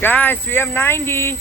Guys, we have 90.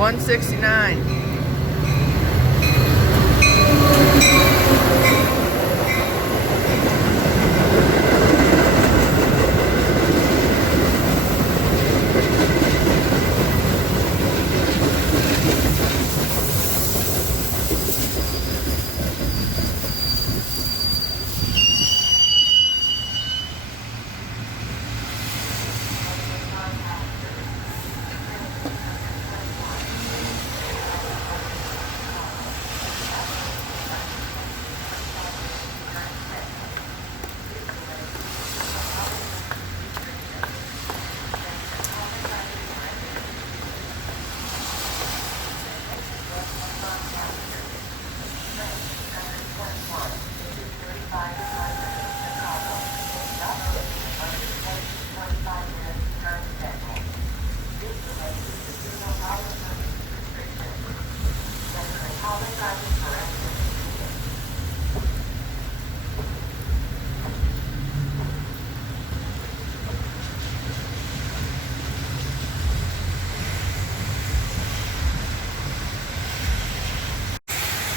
$169.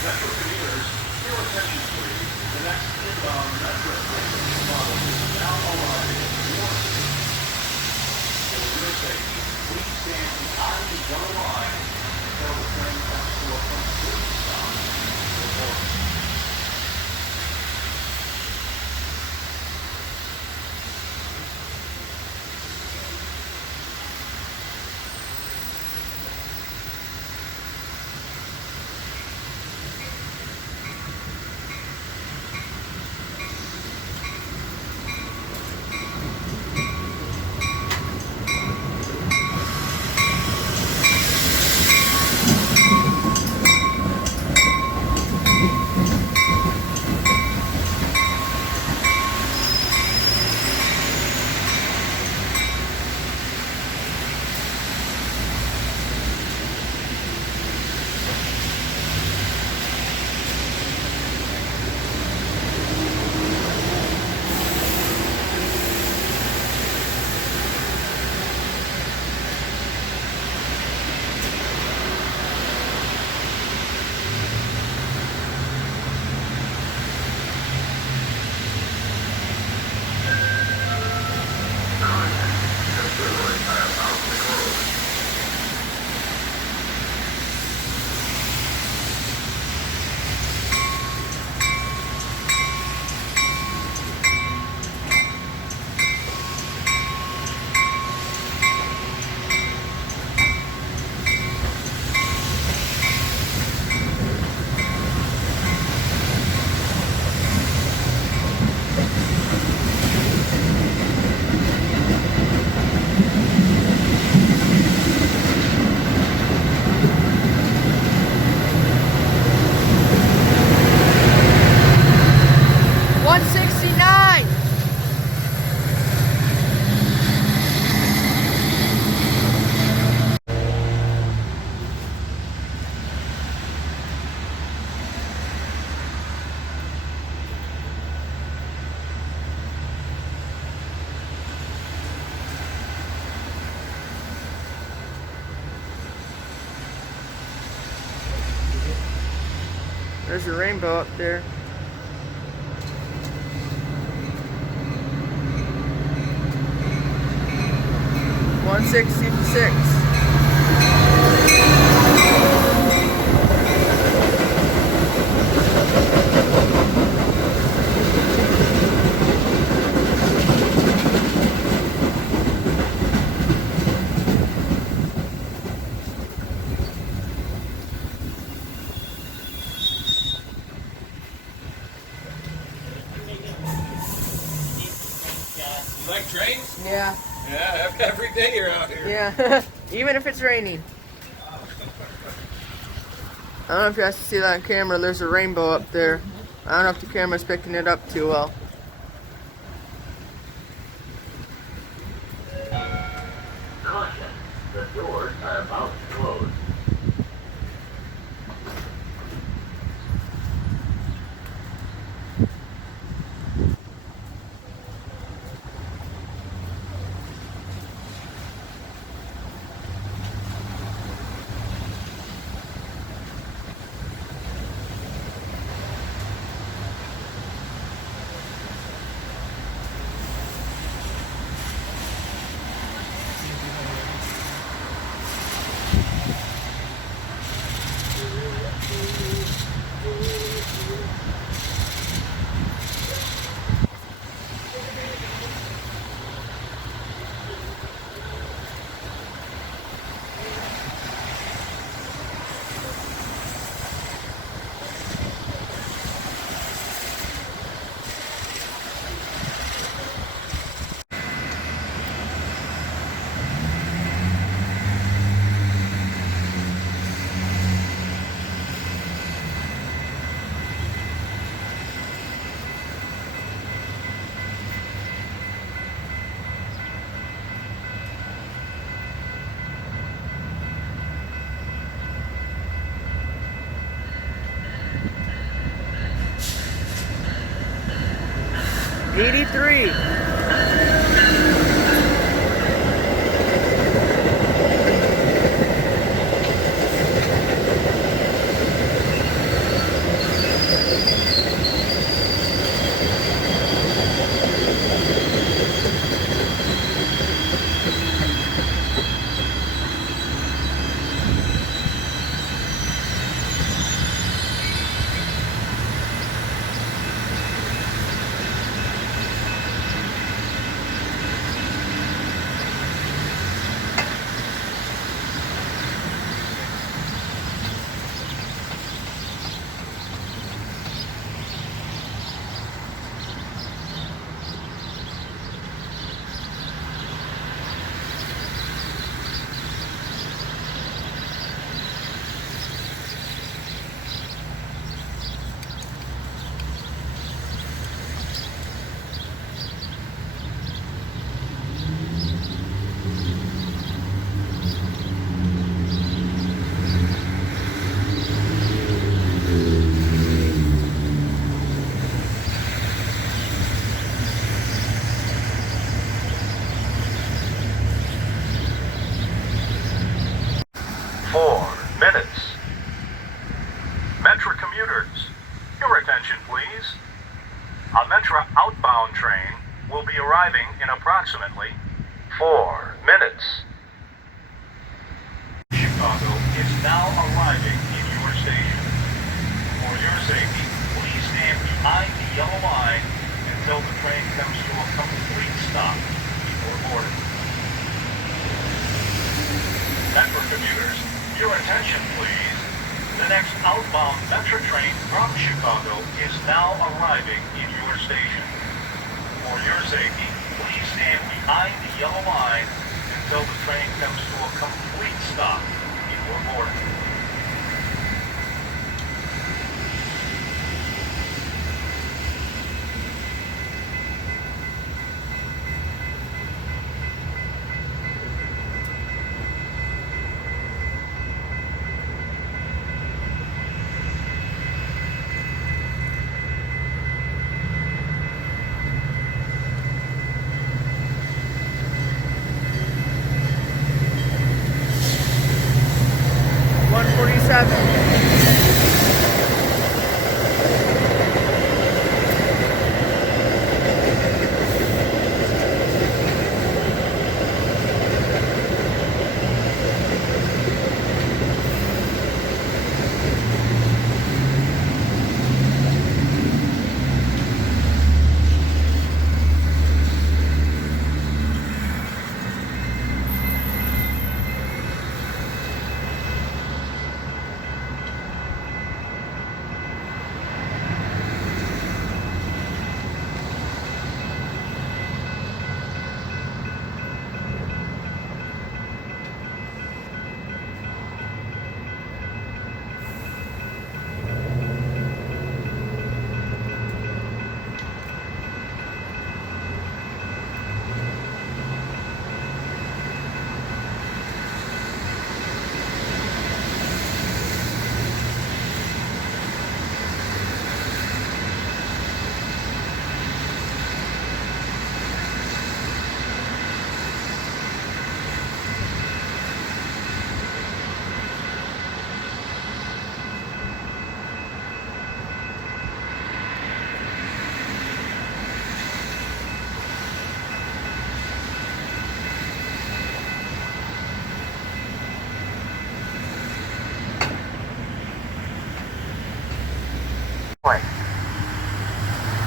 Metro commuters, your attention please. The next inbound Metro train of this model is now arriving at Newark. For your safety, please stand behind the yellow line until the train comes to a complete stop before There's a rainbow up there. $166. You like trains? Yeah. Yeah, every day you're out here. Yeah. Even if it's raining. I don't know if you guys can see that on camera. There's a rainbow up there. I don't know if the camera's picking it up too well. Caution, the doors are about to close. $83. Metra commuters, your attention please. A Metra outbound train will be arriving in approximately 4 minutes. Chicago is now arriving in your station. For your safety, please stand behind the yellow line until the train comes to a complete stop before boarding. Metra commuters, your attention please. The next outbound Metra train from Chicago is now arriving in your station. For your safety, please stand behind the yellow line until the train comes to a complete stop before boarding.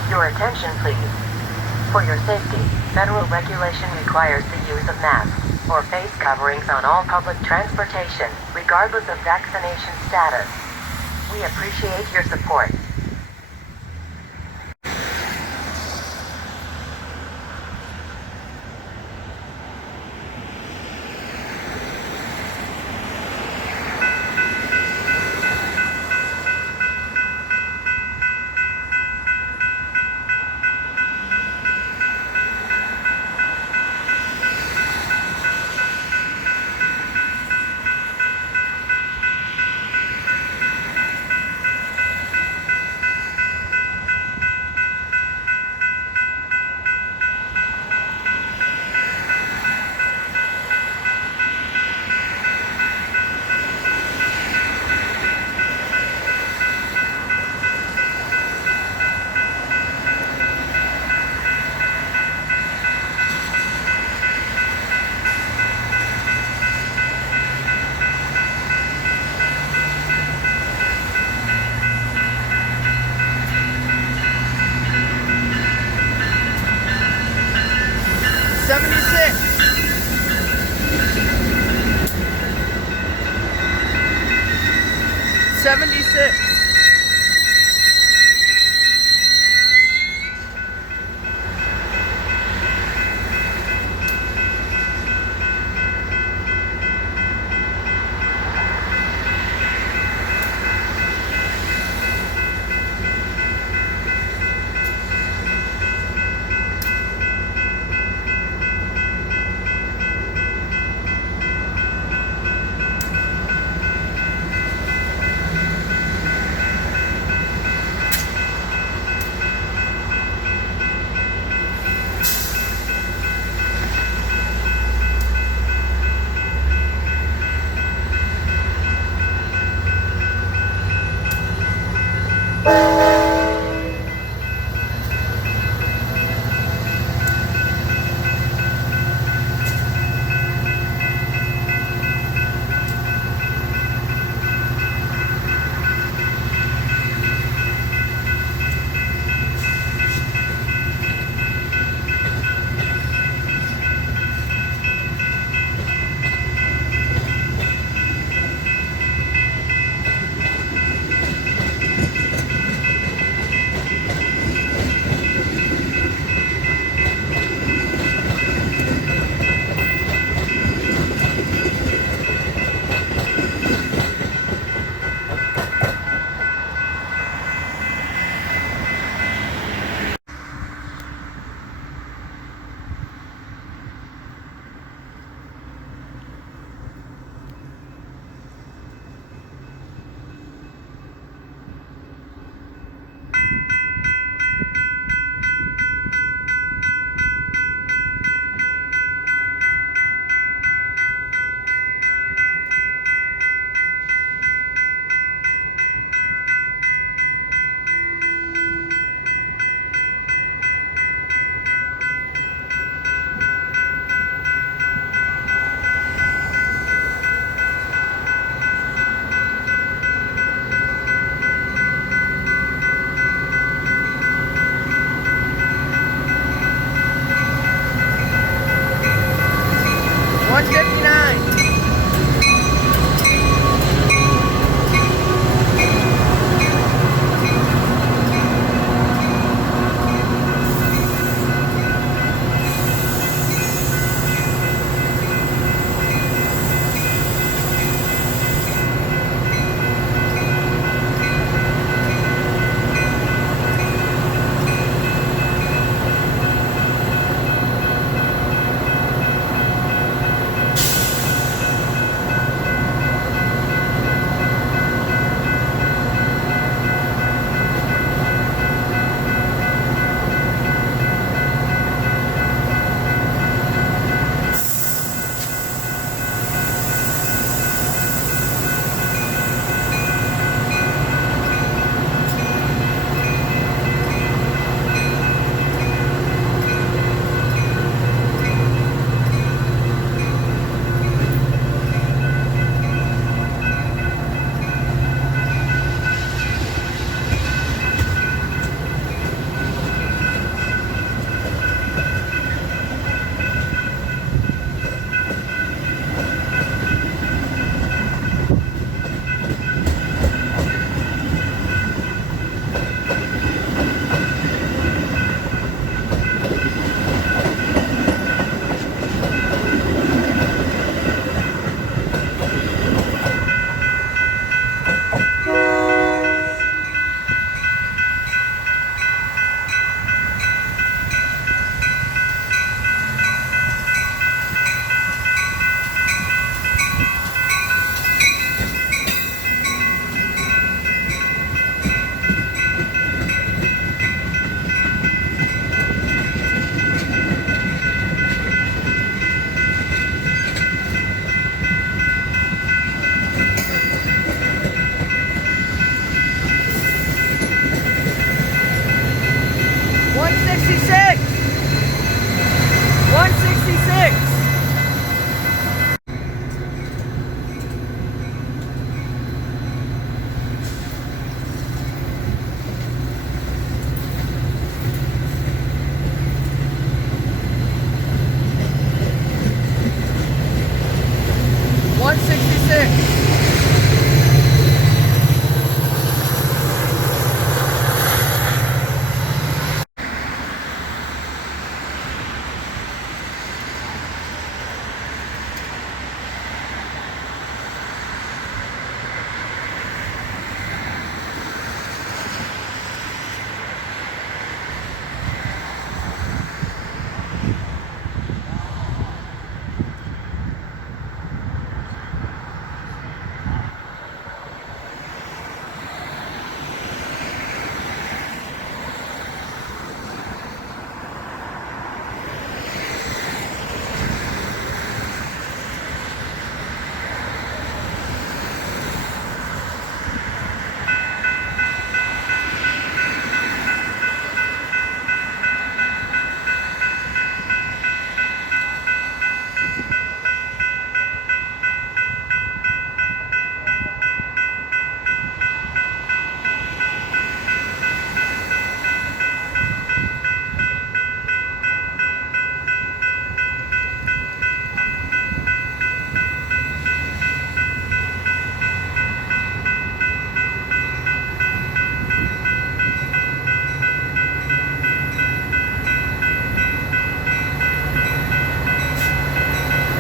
Your attention, please. For your safety, federal regulation requires the use of masks or face coverings on all public transportation, regardless of vaccination status. We appreciate your support.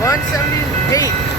178.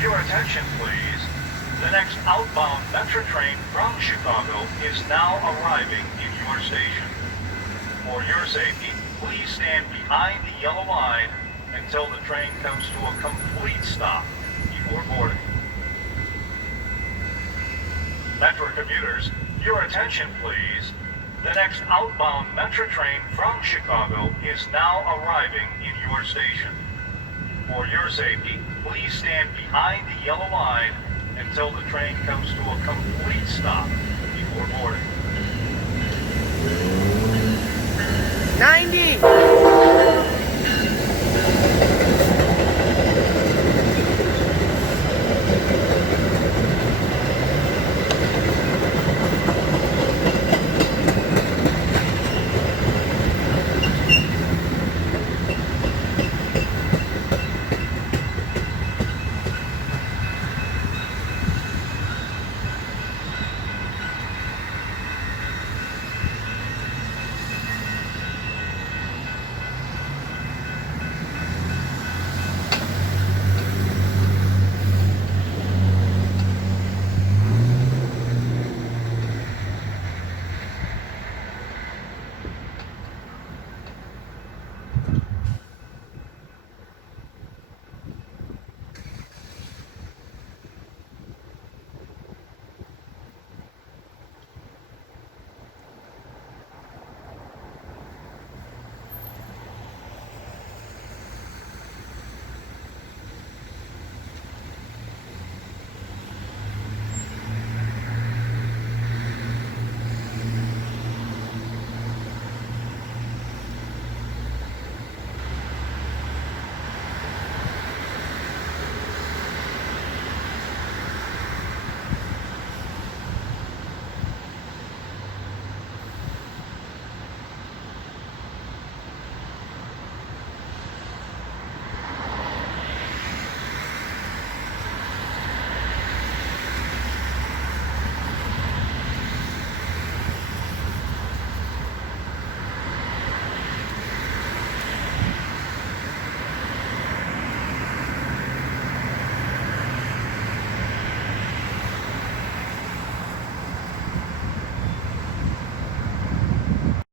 Your attention, please. The next outbound Metro train from Chicago is now arriving in your station. For your safety, please stand behind the yellow line until the train comes to a complete stop before boarding. Metro commuters, your attention, please. The next outbound Metro train from Chicago is now arriving in your station. For your safety, please stand behind the yellow line until the train comes to a complete stop before boarding. 9